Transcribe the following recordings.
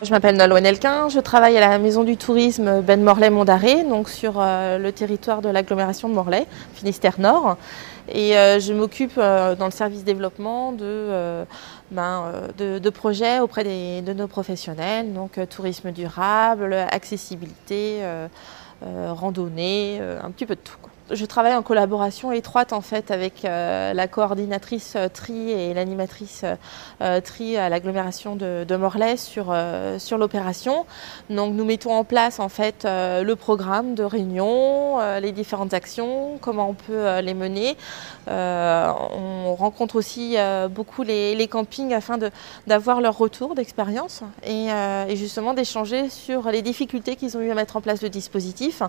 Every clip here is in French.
Je m'appelle Nolwenn Elquin, je travaille à la Maison du Tourisme Ben Morlaix-Mondarré, donc sur le territoire de l'agglomération de Morlaix, Finistère Nord. Et je m'occupe dans le service développement de projets auprès de nos professionnels, donc tourisme durable, accessibilité, randonnée, un petit peu de tout, quoi. Je travaille en collaboration étroite en fait avec la coordinatrice tri et l'animatrice tri à l'agglomération de Morlaix sur l'opération. Donc nous mettons en place en fait le programme de réunion, les différentes actions, comment on peut les mener. On rencontre aussi beaucoup les campings afin d'avoir leur retour d'expérience et justement d'échanger sur les difficultés qu'ils ont eu à mettre en place le dispositif,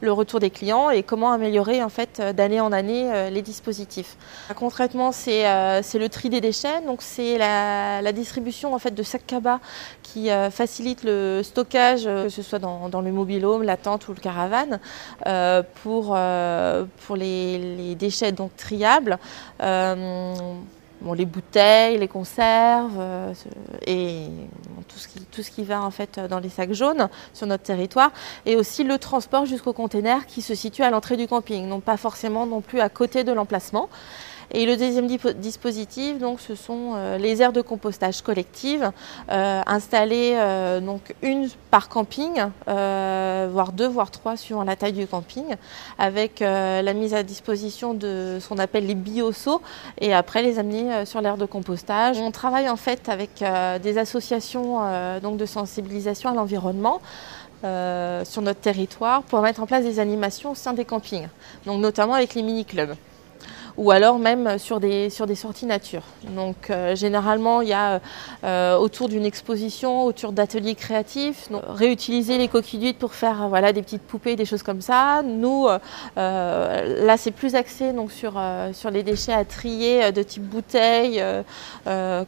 le retour des clients et comment améliorer en fait d'année en année les dispositifs. Concrètement, c'est le tri des déchets, donc c'est la distribution en fait de sacs cabas qui facilite le stockage, que ce soit dans le mobil-home, la tente ou le caravane, pour les déchets donc triables. Bon, les bouteilles, les conserves et tout ce qui va en fait dans les sacs jaunes sur notre territoire, et aussi le transport jusqu'au container qui se situe à l'entrée du camping, donc pas forcément non plus à côté de l'emplacement. Et le deuxième dispositif, donc, ce sont les aires de compostage collectives installées donc une par camping, voire deux, voire trois suivant la taille du camping, avec la mise à disposition de ce qu'on appelle les bioseaux et après les amener sur l'aire de compostage. On travaille en fait avec des associations donc de sensibilisation à l'environnement sur notre territoire pour mettre en place des animations au sein des campings, donc notamment avec les mini-clubs, ou alors même sur des sorties nature. Donc généralement il y a autour d'une exposition, autour d'ateliers créatifs, donc, réutiliser les coquilles d'huîtres pour faire voilà, des petites poupées, des choses comme ça. Nous, là c'est plus axé donc, sur les déchets à trier de type bouteilles,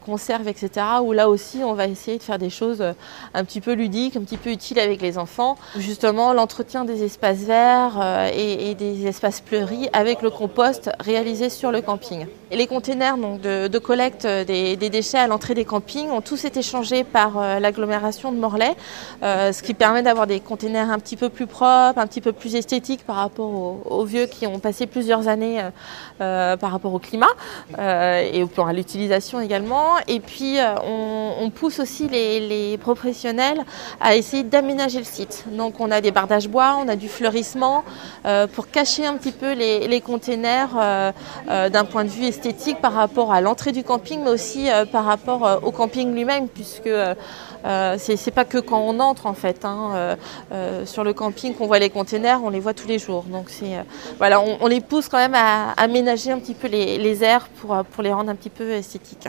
conserves, etc. Où là aussi on va essayer de faire des choses un petit peu ludiques, un petit peu utiles avec les enfants. Justement l'entretien des espaces verts et des espaces fleuris avec le compost réalisé sur le camping. Et les containers donc, de collecte des déchets à l'entrée des campings ont tous été changés par l'agglomération de Morlaix, ce qui permet d'avoir des containers un petit peu plus propres, un petit peu plus esthétiques par rapport aux vieux qui ont passé plusieurs années par rapport au climat et au plan à l'utilisation également. Et puis on pousse aussi les professionnels à essayer d'aménager le site. Donc on a des bardages bois, on a du fleurissement pour cacher un petit peu les containers d'un point de vue esthétique par rapport à l'entrée du camping, mais aussi par rapport au camping lui-même, puisque c'est pas que quand on entre en fait, hein, sur le camping qu'on voit les containers, on les voit tous les jours. Donc voilà, on les pousse quand même à aménager un petit peu les aires pour les rendre un petit peu esthétiques.